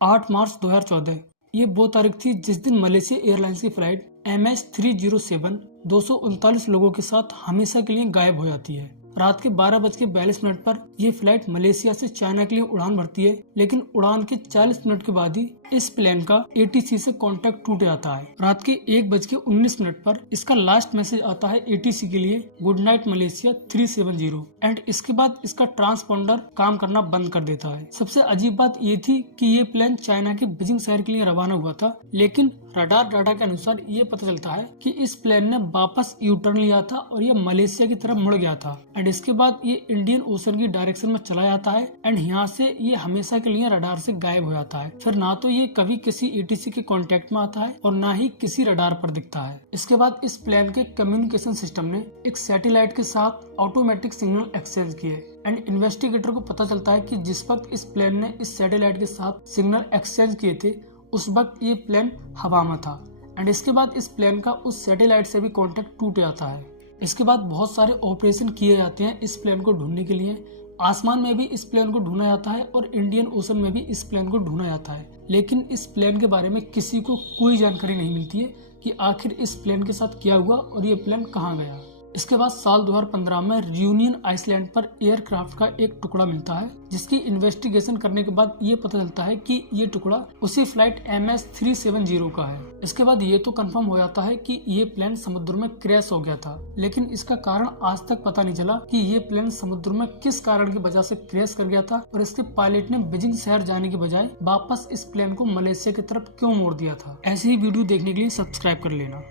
8 मार्च 2014 ये वो तारीख थी जिस दिन मलेशिया एयरलाइंस की फ्लाइट MH307 239 लोगों के साथ हमेशा के लिए गायब हो जाती है। रात के 12:42 पर यह फ्लाइट मलेशिया से चाइना के लिए उड़ान भरती है, लेकिन उड़ान के 40 मिनट के बाद ही इस प्लेन का ATC से कांटेक्ट टूट जाता है। रात के 1:19 पर इसका लास्ट मैसेज आता है ATC के लिए, गुड नाइट मलेशिया 370, एंड इसके बाद इसका ट्रांसपोंडर काम करना बंद कर देता है। सबसे अजीब बात ये थी कि ये प्लेन चाइना के बीजिंग शहर के लिए रवाना हुआ था, लेकिन रडार डाटा के अनुसार ये पता चलता है कि इस प्लेन ने वापस यू टर्न लिया था और ये मलेशिया की तरफ मुड़ गया था। एंड इसके बाद ये इंडियन ओशन की डायरेक्शन में चला जाता है एंड यहाँ से ये हमेशा के लिए रडार से गायब हो जाता है। फिर ना तो ये कभी किसी ATC के कांटेक्ट में आता है और ना ही किसी रडार पर दिखता है। इसके बाद इस प्लेन के कम्युनिकेशन सिस्टम ने एक सैटेलाइट के साथ ऑटोमेटिक सिग्नल एक्सचेंज किए एंड इन्वेस्टिगेटर को पता चलता है कि जिस वक्त इस प्लेन ने इस सैटेलाइट के साथ सिग्नल एक्सचेंज किए थे उस वक्त ये प्लेन हवा में था। एंड इसके बाद इस प्लेन का उस सैटेलाइट से भी कांटेक्ट टूट जाता है। इसके बाद बहुत सारे ऑपरेशन किए जाते हैं इस प्लेन को ढूंढने के लिए। आसमान में भी इस प्लेन को ढूंढा जाता है और इंडियन ओशन में भी इस प्लेन को ढूंढा जाता है, लेकिन इस प्लेन के बारे में किसी को कोई जानकारी नहीं मिलती है कि आखिर इस प्लेन के साथ क्या हुआ और ये प्लेन कहाँ गया। इसके बाद साल 2015 में रियूनियन आइसलैंड पर एयरक्राफ्ट का एक टुकड़ा मिलता है, जिसकी इन्वेस्टिगेशन करने के बाद ये पता चलता है कि ये टुकड़ा उसी फ्लाइट MH370 का है। इसके बाद ये तो कंफर्म हो जाता है कि ये प्लेन समुद्र में क्रैश हो गया था, लेकिन इसका कारण आज तक पता नहीं चला कि ये प्लेन समुद्र में किस कारण की वजह से क्रैश कर गया था और इसके पायलट ने बीजिंग शहर जाने के बजाय वापस इस प्लेन को मलेशिया की तरफ क्यों मोड़ दिया था। ऐसे ही वीडियो देखने के लिए सब्सक्राइब कर लेना।